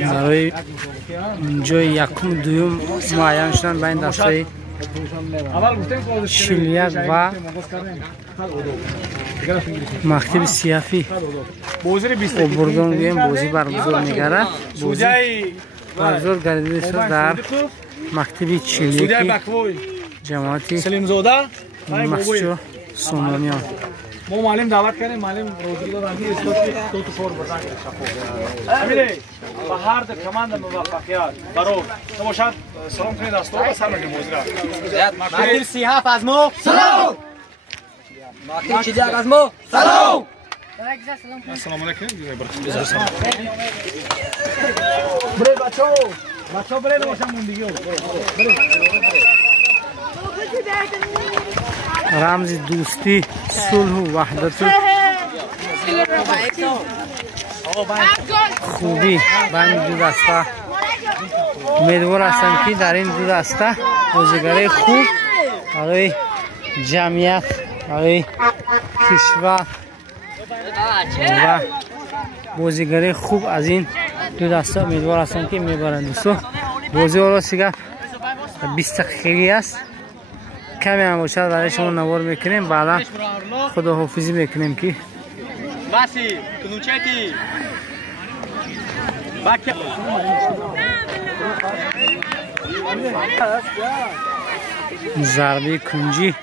برای جای یکم دوم معین شدن بین دسته شلیک و مکتب سیافی اوبردون گویم بازی برگزار می‌گردد. بازی برگزار گردیده شد در مکتب شلیکی جماعتی مسجد سونانیان. ما معلم دعوت کردیم، معلم روزی دادن که دو تا فور بزن امیره با هر در کماند موفقیت برو شما شاید سلام کنید از تو بسر بگیم موزیرا مکتب سیاف از ما سلام، مکتب چلیک از ما سلام. السلام علیکم. برید بچه‌ها برید باشم موندگیو رمز دوستی، صلح و وحدت و خوبی بین دو دسته. امیدوار هستم که در این دو دسته بازیگرای خوب برای جمعیت، برای کشور و بازیگرای خوب از این دو دسته امیدوار هستم که میبرند. دوستان بازی را سیگه 20 دقیقه است، کمی هم باشد برای شما نوار میکنیم، بعدا خداحافظی میکنیم که باسی کنوچتی باکی ضربه کنجی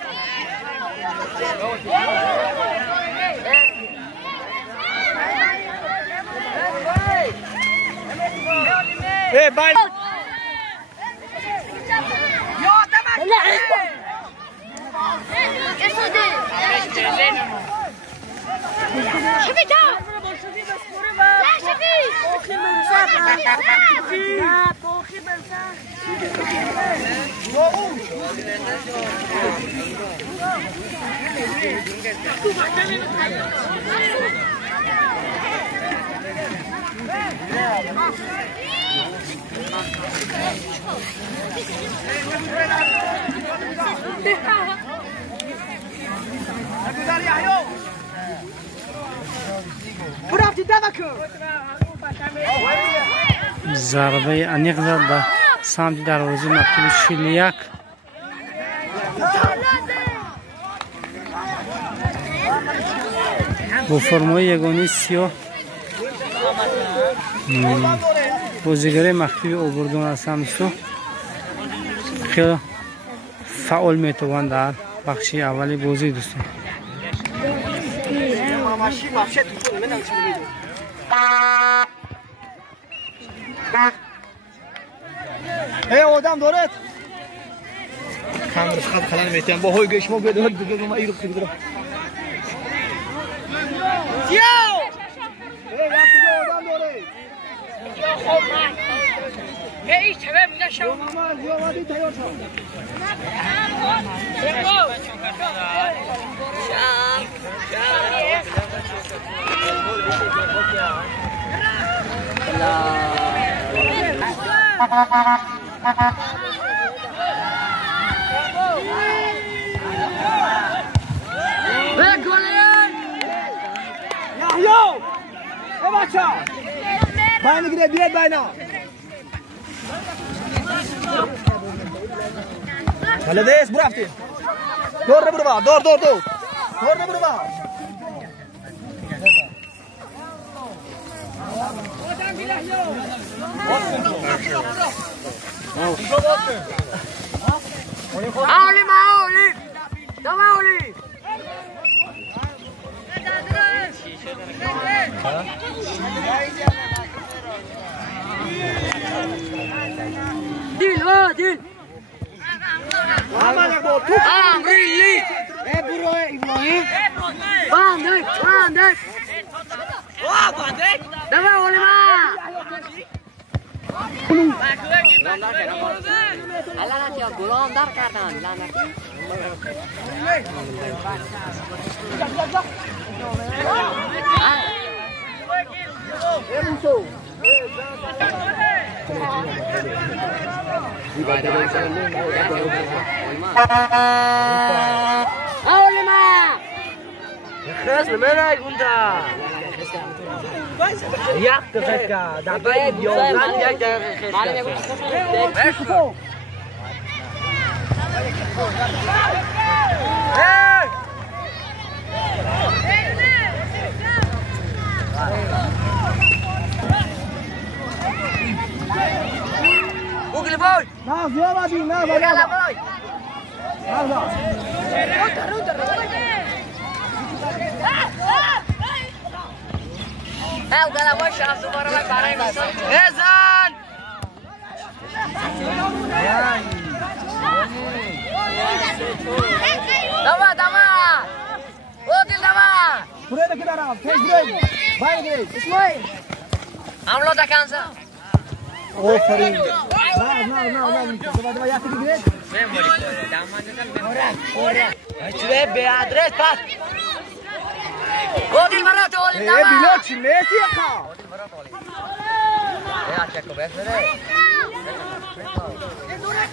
ضربه انیق زد به سمت دروازه مکتب شلیک. با فرمای یگانی سیاه بازیگر مکتب اوبردون هستند. خیلی فعال میتوان در بخش اولی بازی. دوستان آدم دارد کامرش خط خلان میتونم با های گشما بده دیگه ما ایرو بگیرم یو آدم داره خب من ای چه میگه شما مامان یو وادی تیار شو یحیی بچا باین گیره بیاد باینا بلدیس برو رفتیم دور برو با دور برو با Auli mauli, toma auli. Dil, dil. Amrili. Bro, Ibrahim. Bandek. Bandek. Toma auli ma. الان یا غلام در کردن لعنتی اول ما خلاص من رايك انت یک دقیقه دقیقه 11 یک دقیقه Google boy. نه زیاد آدی نه Google boy. ها وقال boy شاف دوباره برای مثال ازن دما Google dama پوره دکی دارم تیز بریم باید بریم اسماعیل हम लोग का कौन सा آفرین نه دوا یکی دیگه چه به آدرس پاس Google مرا تو بیلو چی میسی آقا check ko best mere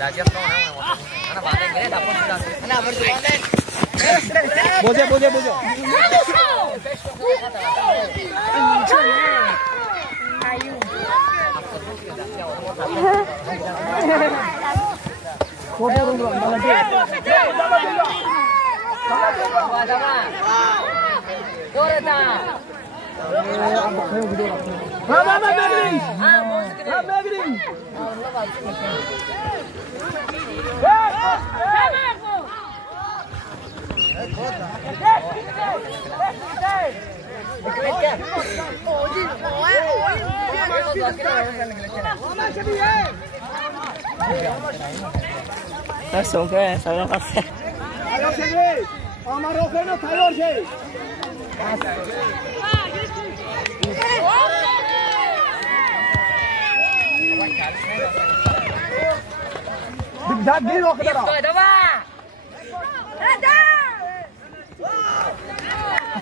Dajia kau ana bande gere dapat ana berdu bande boje Nasıl ki? Sana nasıl? Ayol seni. Ama rokena tayyor şey. Bir roke dara.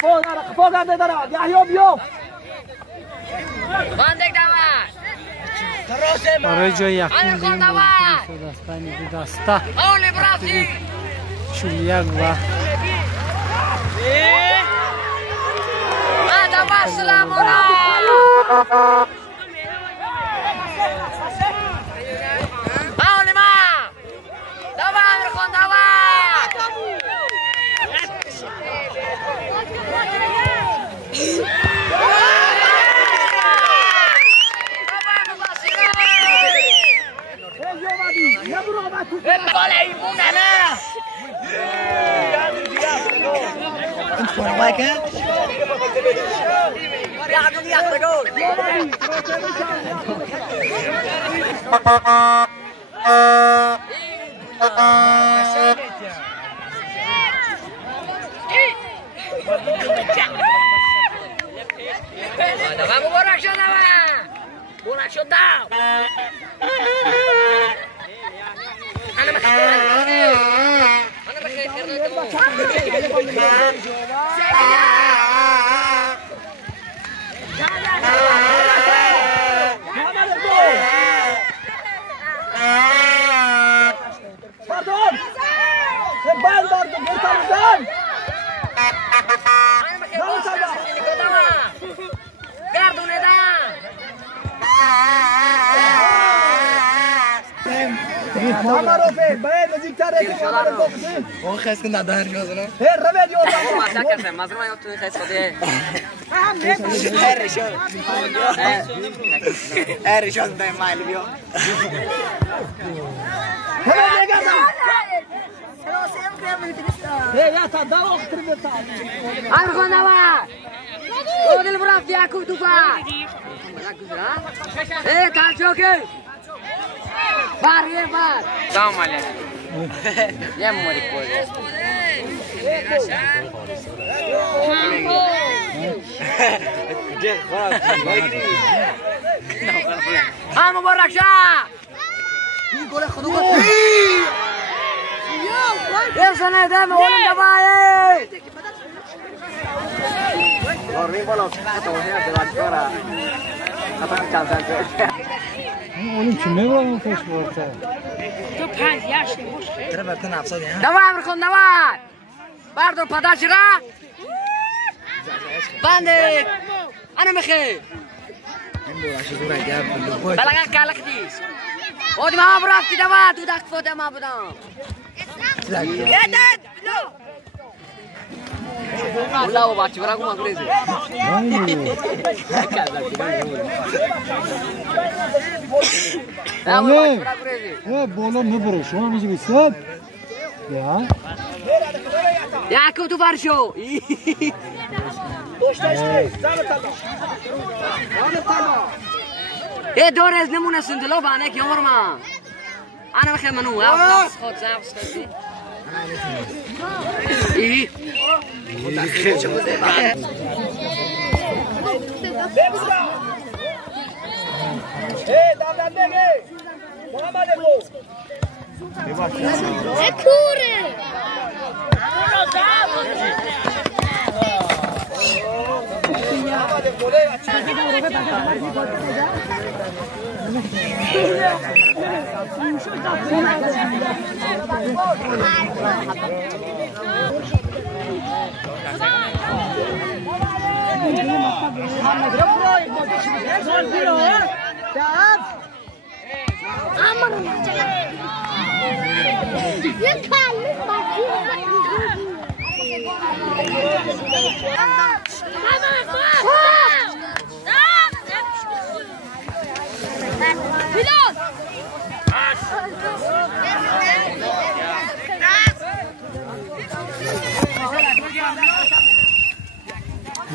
Kapı garde dara. Yahyo biyo. Bandek dawa. برای جای یخون بریم با دستانی دو دسته شولیک و خیس کن نداره جوزه نه روید کسه مزرمه یا توی خیس خودیه رشاد دایم مایل بیو ارخون دوا Google برافتی اکو تو با کار چوکی بار سلام علیکم یه موری کوی ها مبارک شه این گل خودو یه سنه دم اون دبای Orri bolak katanya berat kora. Apa cantan tu? Onun için ne var mı kaç borsa? تو 5 yaşlı boş. Давай, Верхон, давай! Бардур, подачи, ра! بندك انا مخي بلغا كالكتيس ودي ما برافت دوات وداك فوت ما بدام والله هو باتش براكم ما بريزي بالا میبره شما میشه بیستد یا کو تو فرشو ای دور از نمونه سندلو بانه که عمر ما انا بخیر منو نفس خود زفت کردی ای خیلی چه بوده محمد ابو کوره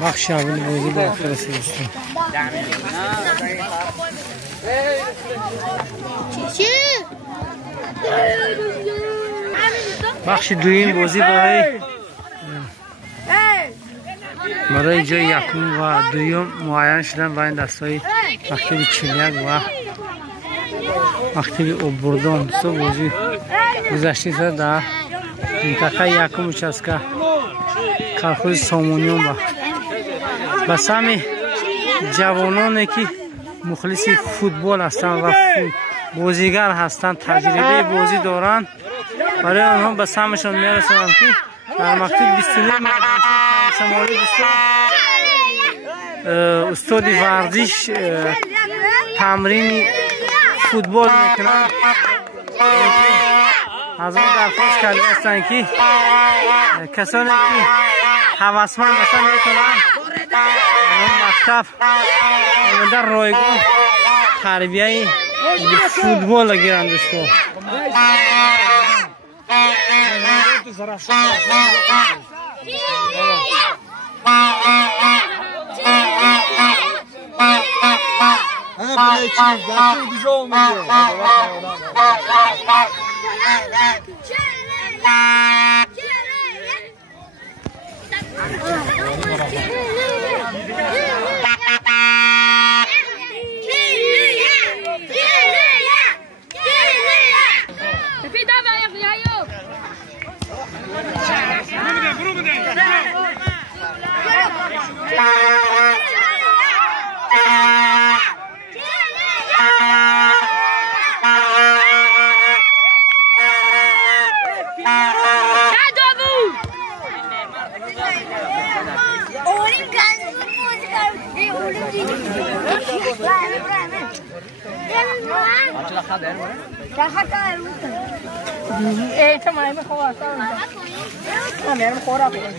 بخش اول بازی به آخر رسیدیم. بخش دویم بازی برای جای یکم و دویم معین شدن بین دستای مکتب چیلیک و مکتب اوبردان. دو بازی گذشته شد در منطقه یکم چسکه کارخوز سامونیون با بس همین جوانانی که مخلص فوتبال هستند و بازیگر هستند، تجربه بازی دارند، برای آنها به سهمشان میرسند که در مکتب 29 شمالی استاد ورزش تمرین فوتبال میکنند. از آن درخواست کرده هستند که کسانی که هوسمند هستند میتونند مکتب در رایگان تربیه فوتبال گیرند دوستان.ทำไมไม่เขาว่าซ่อนทำไมไม่เขารับเลย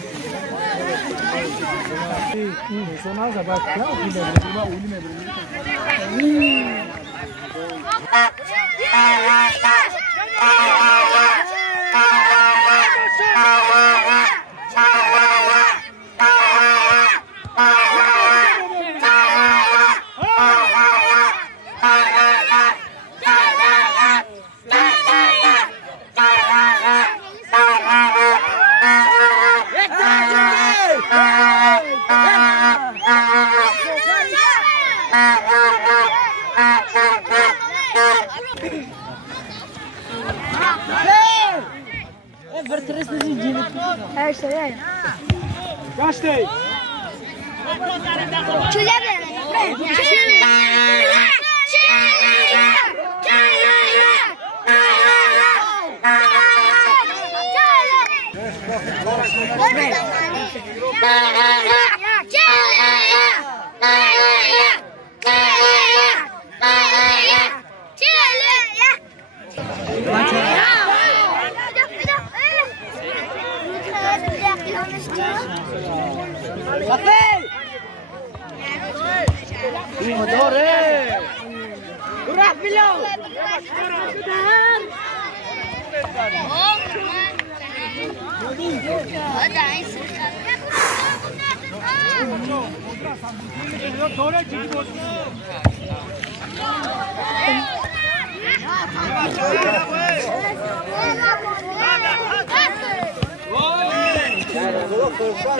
Gastei! Yeah. داره روح بلو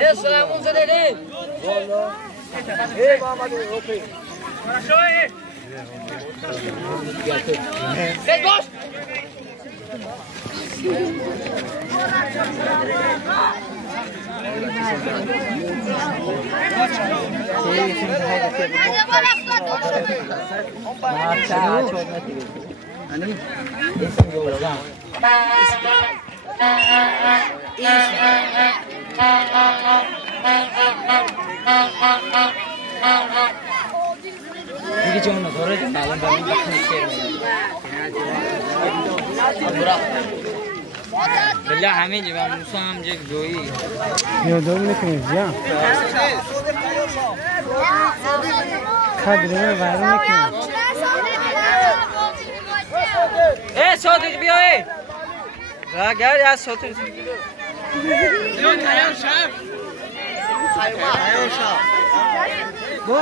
السلام عليكم دیگه جون داره الان برام بالله حمید و موسی هم یک جویی یا دو میکنیم جا خدره وارد میکنیم ای صادق بیا ای را گرد از صادق ایان شب بو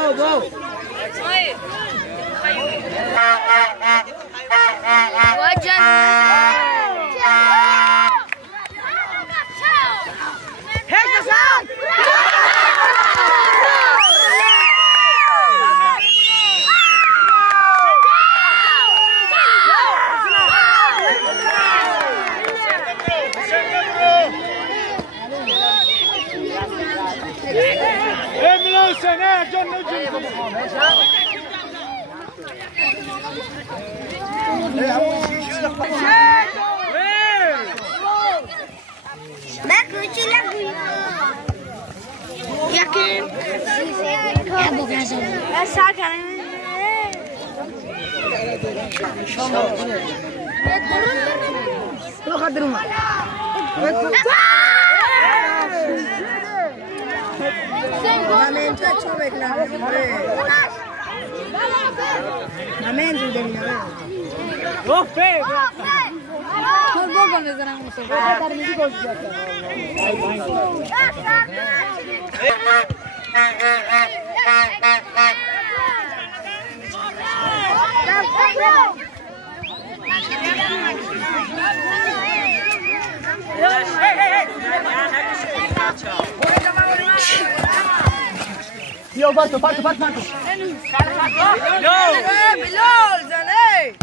मैं कुछ लगूंगी यकीन क्या बोलना चाहिए ऐसा करें तो खतरों में हमें तो अच्छा बैठना हमें जो देना ओके वो करने जरा मुझसे करने की कोशिश करता Yo, parto. Yo! Bilal, zane!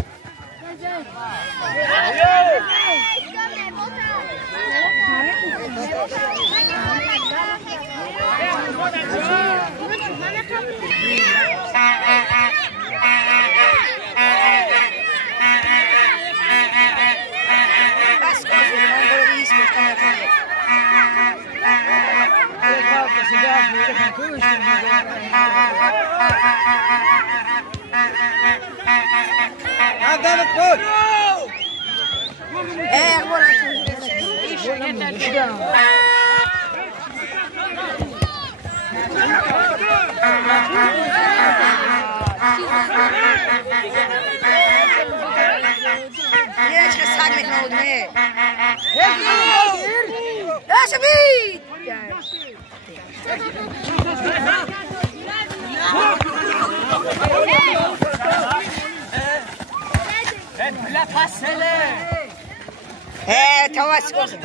لا تحصله توسل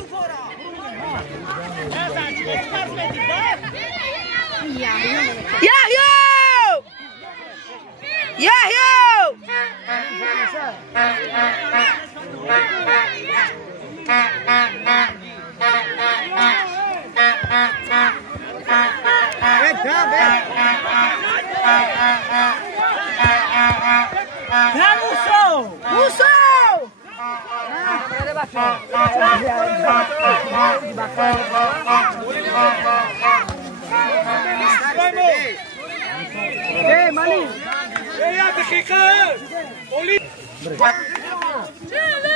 Hey, Mali! Hey, ya dakika! Oli! Chile!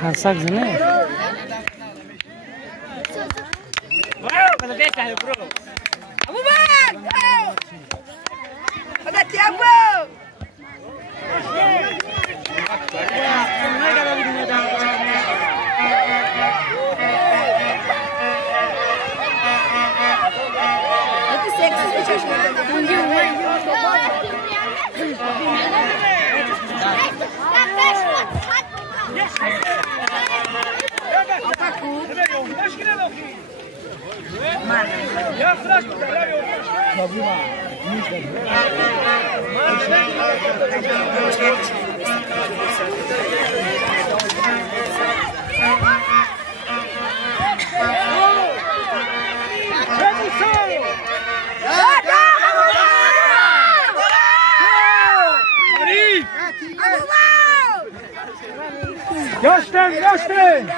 خرسک زنه Göster, göster!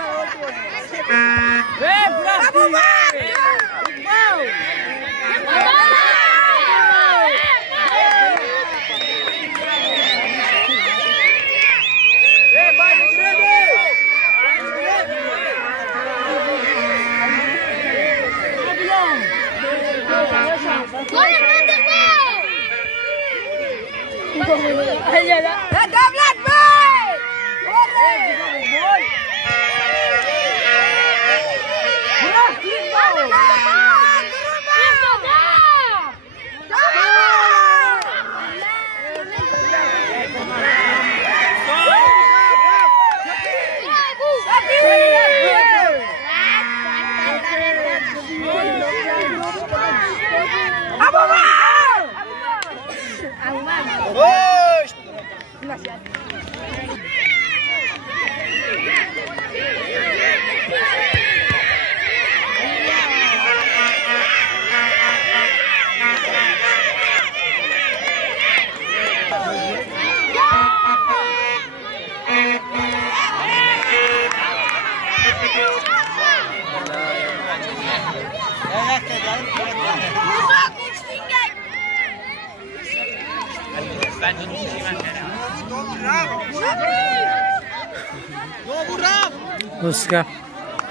که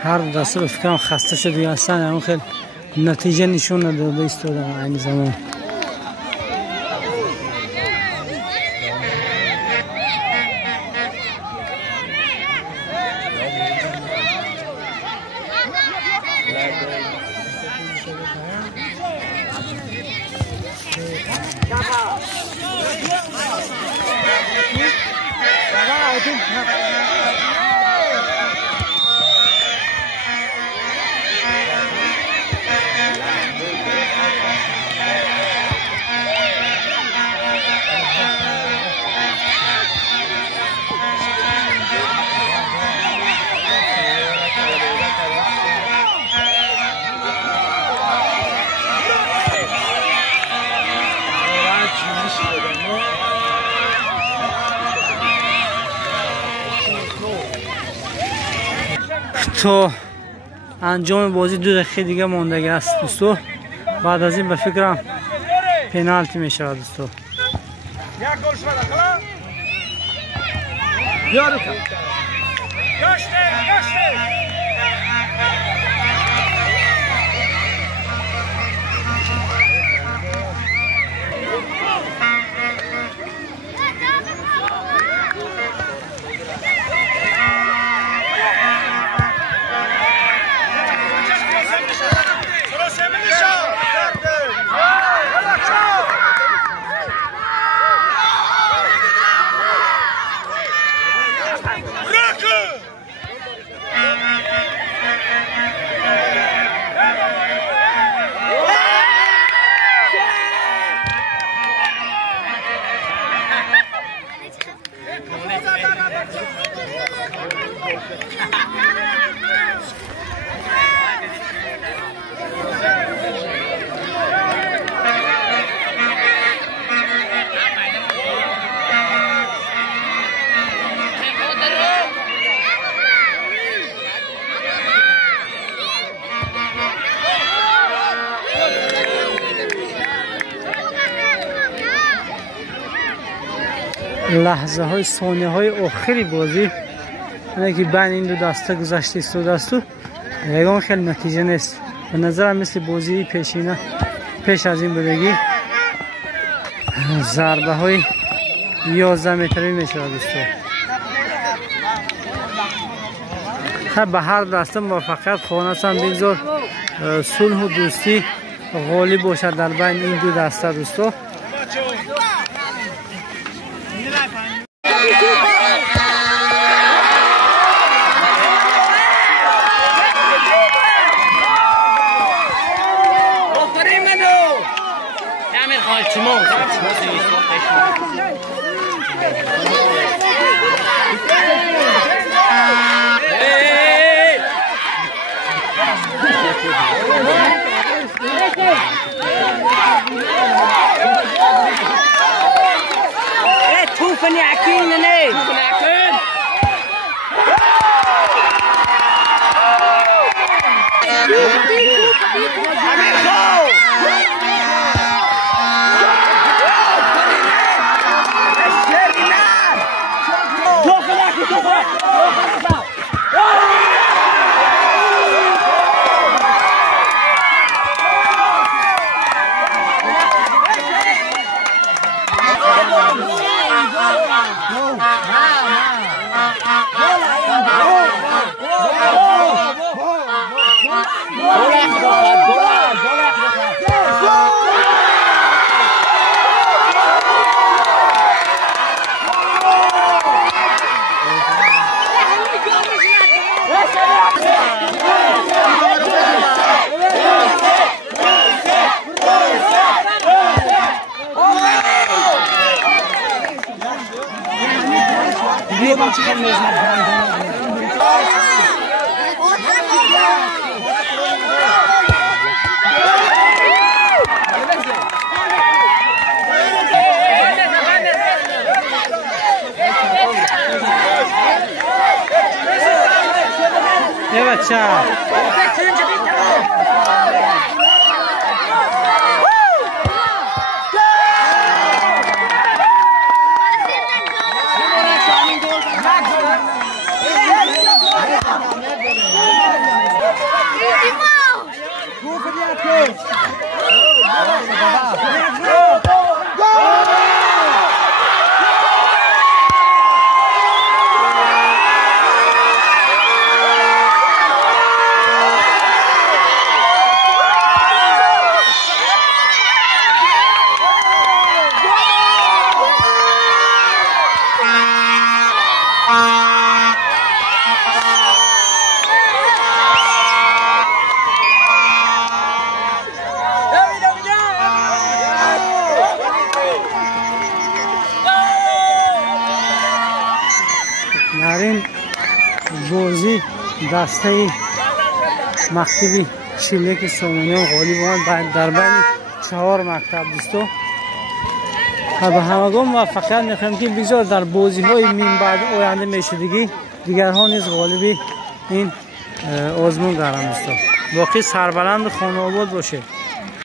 هر دسته به فکرم خسته شده هستن، اما خیلی نتیجه نشون نداده ایستادن این زمان. تو انجام بازی 2 دقیقه دیگه ماندگی است دوستو. بعد از این به فکرم پنالتی میشه دوستو. لحظه های ثانیه های آخری بازی اینه که بین این دو دسته گذشته است. دو دستو یگان خیلی نتیجه نیست. به نظرم مثل بازی پیشینه پیش از این بودگی ضربه های 11 متری میشه دوستان. خب به هر دسته موفقیت خواهانستم بگذار صلح و دوستی غالب باشد در بین این دو دسته دوستان. یه بچه نارین بازی دسته مکتبی شیلک سومنیان غالب آمد در بین 4 مکتب دوستو. به همگان موفقیت میخوایم که بگذار در بازی های مین بعد آینده میشدگی دیگرها نیز غالبی این آزمون دارن دوستو. باقی سربلند خانه آباد باشه.